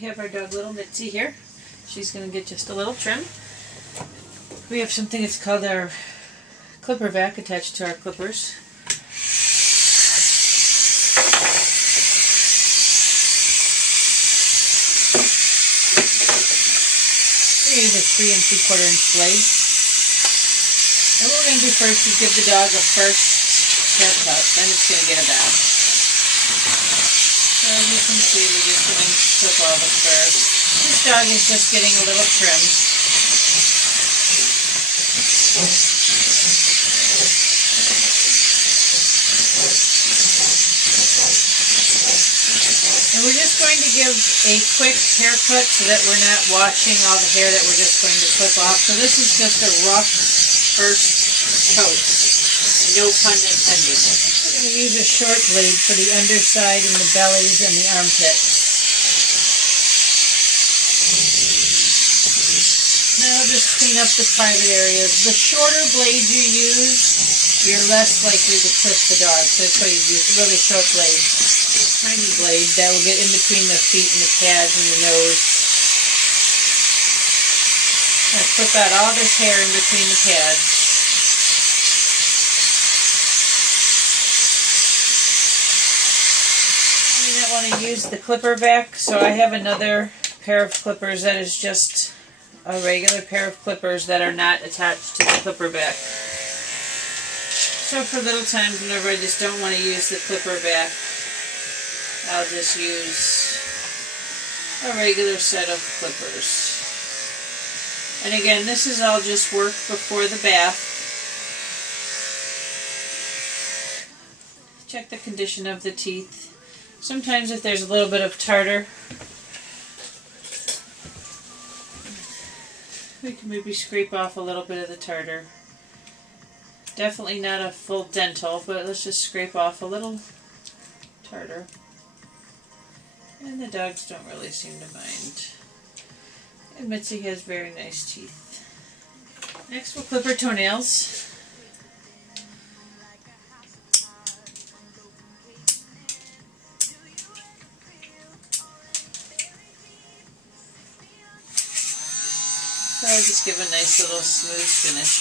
We have our dog little Mitzi here. She's going to get just a little trim. We have something that's called our clipper vac attached to our clippers. We use a 3 3/4 inch blade. And what we're going to do first is give the dog a first haircut, then it's going to get a bath. So as you can see, we're just going to clip all the fur. This dog is just getting a little trim. And we're just going to give a quick haircut so that we're not washing all the hair that we're just going to clip off. So this is just a rough first coat. No pun intended. We're going to use a short blade for the underside and the bellies and the armpits. Now just clean up the private areas. The shorter blade you use, you're less likely to clip the dog. So that's why you use a really short blade. Tiny blade that will get in between the feet and the pads and the nose. I clip out all this hair in between the pads. You don't want to use the clipper vac, so I have another pair of clippers that is just a regular pair of clippers that are not attached to the clipper vac. So for little times whenever I just don't want to use the clipper vac, I'll just use a regular set of clippers. And again, this is all just work before the bath. Check the condition of the teeth. Sometimes if there's a little bit of tartar, we can maybe scrape off a little bit of the tartar. Definitely not a full dental, but let's just scrape off a little tartar. And the dogs don't really seem to mind. And Mitzi has very nice teeth. Next we'll clip her toenails. So I'll just give a nice little smooth finish.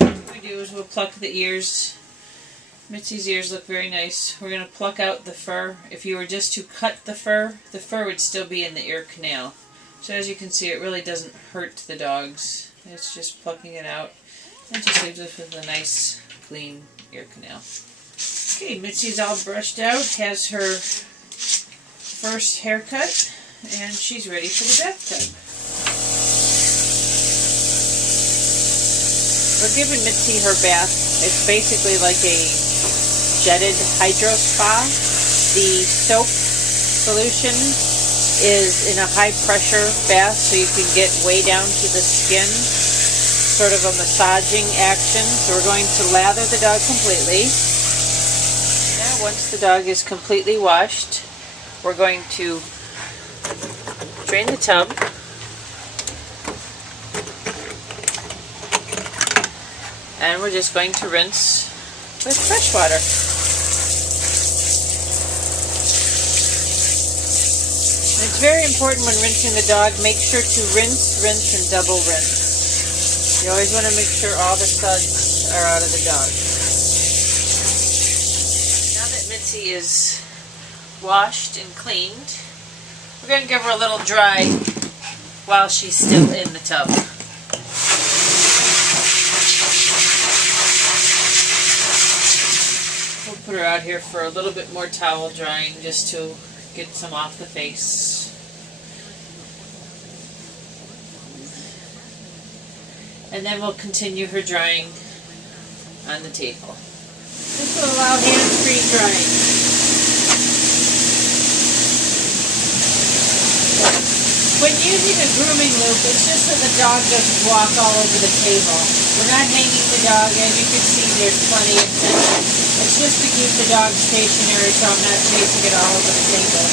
What we do is we'll pluck the ears. Mitzi's ears look very nice. We're going to pluck out the fur. If you were just to cut the fur would still be in the ear canal. So as you can see, it really doesn't hurt the dogs. It's just plucking it out. And just leaves us with a nice, clean ear canal. Okay, Mitzi's all brushed out, has her first haircut, and she's ready for the bathtub. We're giving Mitzi her bath. It's basically like a jetted hydro spa. The soap solution is in a high pressure bath so you can get way down to the skin, sort of a massaging action. So we're going to lather the dog completely. Now once the dog is completely washed, we're going to drain the tub. And we're just going to rinse with fresh water. It's very important when rinsing the dog, make sure to rinse, and double rinse. You always want to make sure all the suds are out of the dog. Now that Mitzi is washed and cleaned, we're going to give her a little dry while she's still in the tub. We'll put her out here for a little bit more towel drying just to get some off the face. And then we'll continue her drying on the table. This will allow hands-free drying. When using a grooming loop, it's just so the dog doesn't walk all over the table. We're not hanging the dog. As you can see, there's plenty of tension. It's just to keep the dog stationary so I'm not chasing it all over the table.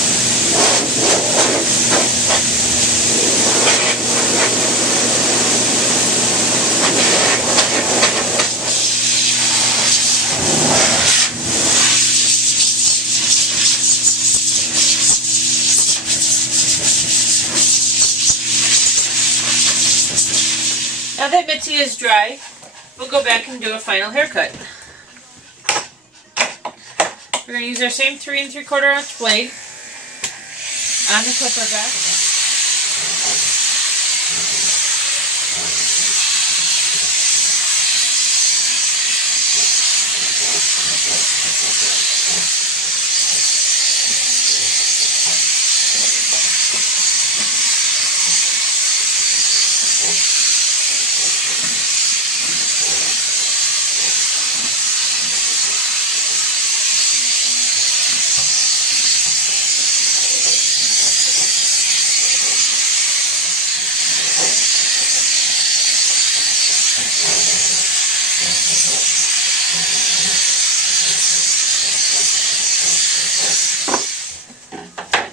Now that Mitzi is dry, we'll go back and do a final haircut. We're going to use our same 3 3/4 inch blade on the clipper back.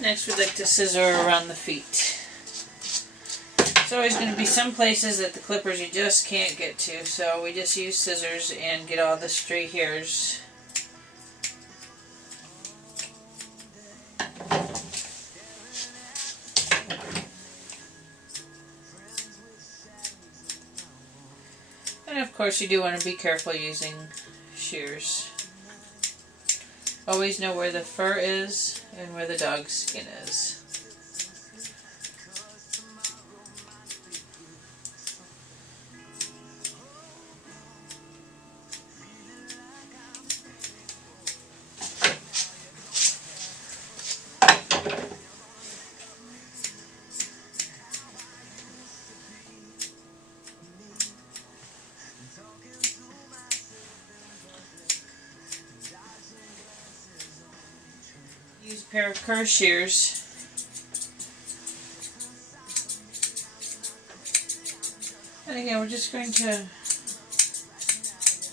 Next, we'd like to scissor around the feet. There's always going to be some places that the clippers you just can't get to, so we just use scissors and get all the stray hairs. And of course, you do want to be careful using shears. Always know where the fur is and where the dog's skin is. Use a pair of curved shears. And again, we're just going to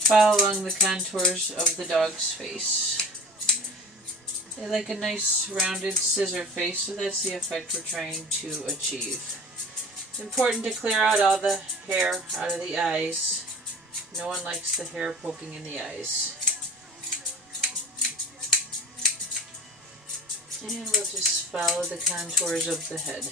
follow along the contours of the dog's face. They like a nice rounded scissor face, so that's the effect we're trying to achieve. It's important to clear out all the hair out of the eyes. No one likes the hair poking in the eyes. And we'll just follow the contours of the head.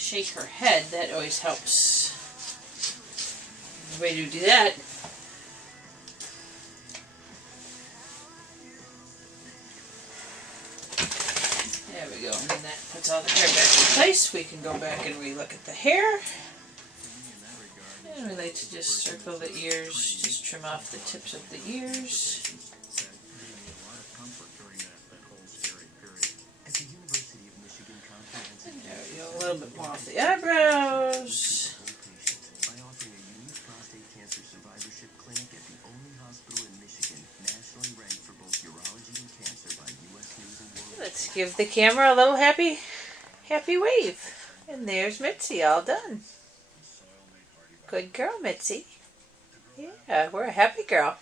Shake her head, that always helps. The way to do that . There we go, and then that puts all the hair back in place. We can go back and re-look at the hair. And we like to just circle the ears, just trim off the tips of the ears. And there we go, a little bit more off the eyebrows. Let's give the camera a little happy wave. And there's Mitzi, all done. Good girl, Mitzi. Yeah, we're a happy girl.